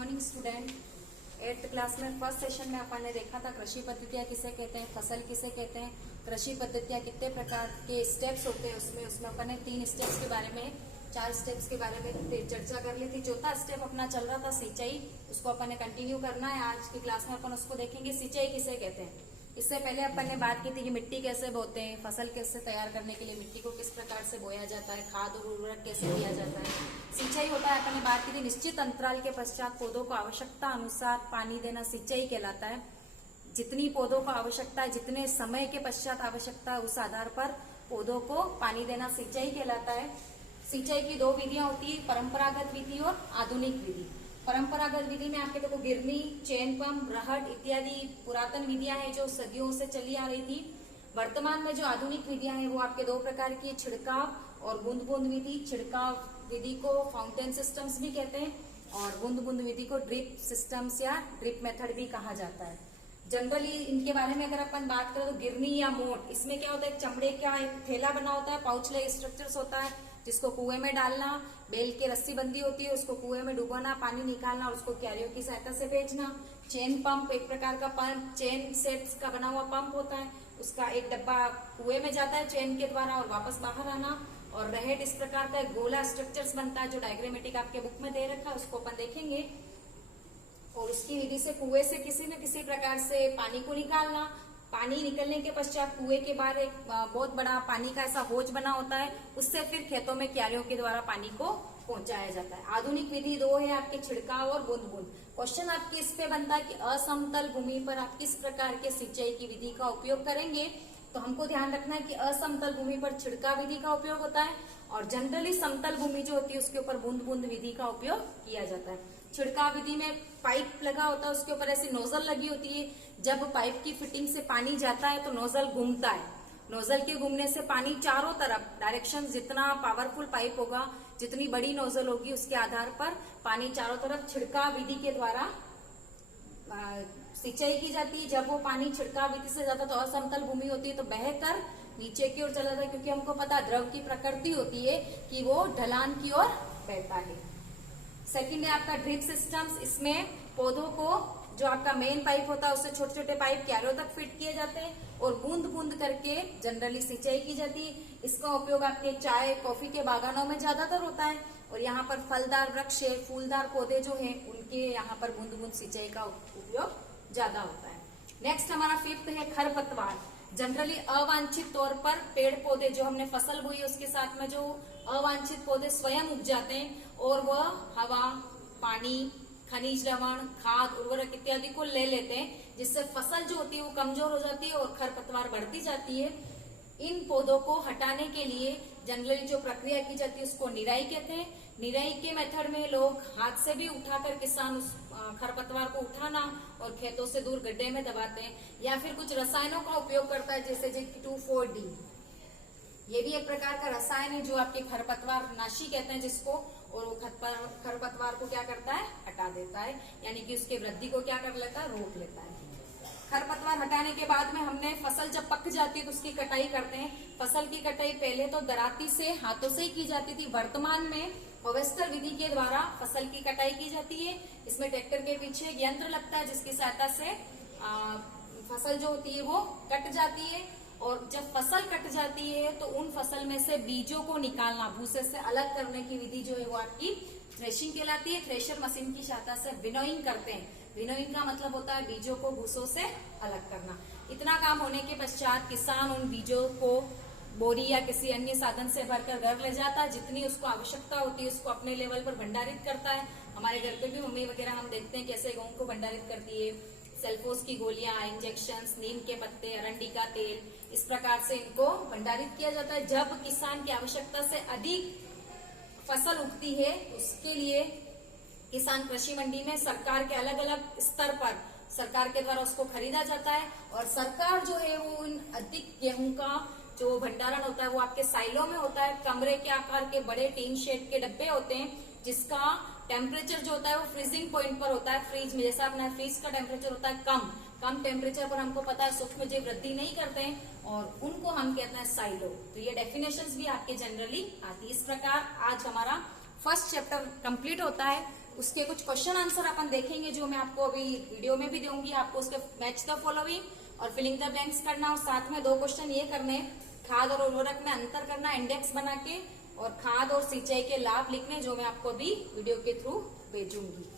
Morning student. 8th class में first session में अपन ने देखा था कृषि पद्धतियाँ किसे कहते हैं, फसल किसे कहते हैं, कृषि पद्धतियाँ कितने प्रकार के स्टेप्स होते हैं। उसमें अपन ने 3 स्टेप्स के बारे में 4 स्टेप्स के बारे में चर्चा कर ली थी। चौथा स्टेप अपना चल रहा था सिंचाई, उसको अपन ने कंटिन्यू करना है। आज की क्लास में अपन उसको देखेंगे सिंचाई किसे कहते हैं। इससे पहले अपन ने बात की थी कि मिट्टी कैसे बोते हैं, फसल कैसे तैयार करने के लिए मिट्टी को किस प्रकार से बोया जाता है, खाद और उर्वरक कैसे दिया जाता है। सिंचाई होता है, अपन ने बात की थी निश्चित अंतराल के पश्चात पौधों को आवश्यकता अनुसार पानी देना सिंचाई कहलाता है। जितनी पौधों को आवश्यकता है, जितने समय के पश्चात आवश्यकता है, उस आधार पर पौधों को पानी देना सिंचाई कहलाता है। सिंचाई की 2 विधियां होती है, परंपरागत विधि और आधुनिक विधि। परंपरागत विधि में आपके देखो गिरनी, चेन पंप, रहट इत्यादि पुरातन विधियां हैं जो सदियों से चली आ रही थी। वर्तमान में जो आधुनिक विधियां हैं वो आपके 2 प्रकार की, छिड़काव और बूंद बूंद विधि। छिड़काव विधि को फाउंटेन सिस्टम्स भी कहते हैं और बूंद बूंद विधि को ड्रिप सिस्टम्स या ड्रिप मेथड भी कहा जाता है। जनरली इनके बारे में अगर अपन बात करें तो गिरनी या मोट, इसमें क्या होता है, एक चमड़े का एक थैला बना होता है, पाउच लाइक स्ट्रक्चर्स होता है जिसको कुएं में डालना, बेल के रस्सी बंदी होती है, उसको कुएं में डुबाना, पानी निकालना और उसको क्यारियों की सहायता से भेजना। चेन पंप एक प्रकार का पंप, चेन सेट्स का बना हुआ पंप होता है, उसका एक डब्बा कुएं में जाता है चेन के द्वारा और वापस बाहर आना। और रहेट इस प्रकार का एक गोला स्ट्रक्चर्स बनता है जो डायग्रामेटिक आपके बुक में दे रखा है, उसको अपन देखेंगे। और उसकी विधि से कुएं से किसी न किसी प्रकार से पानी को निकालना। पानी निकलने के पश्चात कुएं के बाहर एक बहुत बड़ा पानी का ऐसा होज बना होता है, उससे फिर खेतों में क्यारियों के द्वारा पानी को पहुंचाया जाता है। आधुनिक विधि 2 है आपके, छिड़काव और बूंद बूंद। क्वेश्चन आपके इस पे बनता है कि असमतल भूमि पर आप किस प्रकार के सिंचाई की विधि का उपयोग करेंगे। तो हमको ध्यान रखना है कि असमतल भूमि पर छिड़काव विधि का उपयोग होता है और जनरली समतल भूमि जो होती है उसके ऊपर बूंद बूंद विधि का उपयोग किया जाता है। छिड़काव विधि में पाइप लगा होता है, उसके ऊपर ऐसी नोजल लगी होती है। जब पाइप की फिटिंग से पानी जाता है तो नोजल घूमता है। नोजल के घूमने से पानी चारों तरफ डायरेक्शन, जितना पावरफुल पाइप होगा, जितनी बड़ी नोजल होगी, उसके आधार पर पानी चारों तरफ छिड़काव विधि के द्वारा सिंचाई की जाती है। जब वो पानी छिड़काव विधि से जाता है तो असमतल भूमि होती है तो बहकर नीचे की ओर चला जाता है, क्योंकि हमको पता है द्रव की प्रकृति होती है कि वो ढलान की ओर बहता है। सेकंड है आपका ड्रिप सिस्टम्स। इसमें पौधों को जो आपका मेन पाइप होता है उससे छोटे छोटे पाइप क्यारियों तक फिट किए जाते हैं और बूंद बूंद करके जनरली सिंचाई की जाती है। इसका उपयोग आपके चाय कॉफी के बागानों में ज्यादातर होता है और यहाँ पर फलदार वृक्ष, फूलदार पौधे जो हैं उनके यहाँ पर बूंद बूंद सिंचाई का उपयोग ज्यादा होता है। नेक्स्ट हमारा 5th है खरपतवार। जनरली अवांछित तौर पर पेड़ पौधे जो हमने फसल बोई उसके साथ में जो अवांछित पौधे स्वयं उग जाते हैं और वह हवा, पानी, खनिज लवण, खाद, उर्वरक इत्यादि को ले लेते हैं, जिससे फसल जो होती है वो कमजोर हो जाती है और खरपतवार बढ़ती जाती है। इन पौधों को हटाने के लिए जनरली जो प्रक्रिया की जाती है उसको निराई कहते हैं। निराई के मेथड में लोग हाथ से भी उठाकर किसान उस खरपतवार को उठाना और खेतों से दूर गड्ढे में दबाते हैं, या फिर कुछ रसायनों का उपयोग करता है जैसे 2,4-D। ये भी एक प्रकार का रसायन है जो आपके खरपतवार नाशी कहते हैं जिसको, और वो खरपतवार को क्या करता है, हटा देता है, यानी कि उसके वृद्धि को क्या कर लेता है, रोक लेता है। खरपतवार हटाने के बाद में हमने फसल जब पक जाती है तो उसकी कटाई करते हैं। फसल की कटाई पहले तो दराती से, हाथों से ही की जाती थी। वर्तमान में हार्वेस्टर विधि के द्वारा फसल की कटाई की जाती है। इसमें ट्रैक्टर के पीछे एक यंत्र लगता है जिसकी सहायता से फसल जो होती है वो कट जाती है। और जब फसल कट जाती है तो उन फसल में से बीजों को निकालना, भूसे से अलग करने की विधि जो है वो आपकी थ्रेशिंग कहलाती है। थ्रेशर मशीन की सहायता से विनोइंग करते हैं। विनोइंग का मतलब होता है बीजों को भूसों से अलग करना। इतना काम होने के पश्चात किसान उन बीजों को बोरी या किसी अन्य साधन से भरकर घर ले जाता है। जितनी उसको आवश्यकता होती है उसको अपने लेवल पर भंडारित करता है। हमारे घर पे भी मम्मी वगैरह हम देखते हैं कैसे गेहूं को भंडारित करती है। सेल्फोस की गोलियां, इंजेक्शंस, नीम के पत्ते, अरंडी का तेल, इस प्रकार से इनको भंडारित किया जाता है। जब किसान की आवश्यकता से अधिक फसल उगती है उसके लिए किसान कृषि मंडी में सरकार के अलग अलग स्तर पर सरकार के द्वारा उसको खरीदा जाता है और सरकार जो है वो इन अधिक गेहूं का जो भंडारण होता है वो आपके साइलों में होता है। कमरे के आकार के बड़े टीन शेड के डब्बे होते हैं जिसका टेम्परेचर जो होता है वो फ्रीजिंग पॉइंट पर होता है। फ्रीज में जैसा अपना फ्रीज का टेम्परेचर होता है कम टेम्परेचर पर हमको पता है सूक्ष्म जीव वृद्धि नहीं करते हैं और उनको हम कहते हैं साइलो। तो ये डेफिनेशंस भी आपके जनरली आती है। इस प्रकार आज हमारा फर्स्ट चैप्टर कंप्लीट होता है। उसके कुछ क्वेश्चन आंसर अपन देखेंगे, जो मैं आपको अभी वीडियो में भी दूंगी। आपको उसके मैच द फॉलोइंग और फिलिंग द ब्लैंक्स करना, और साथ में 2 क्वेश्चन ये करने, खाद और उर्वरक में अंतर करना इंडेक्स बना के, और खाद और सिंचाई के लाभ लिखने, जो मैं आपको अभी वीडियो के थ्रू भेजूंगी।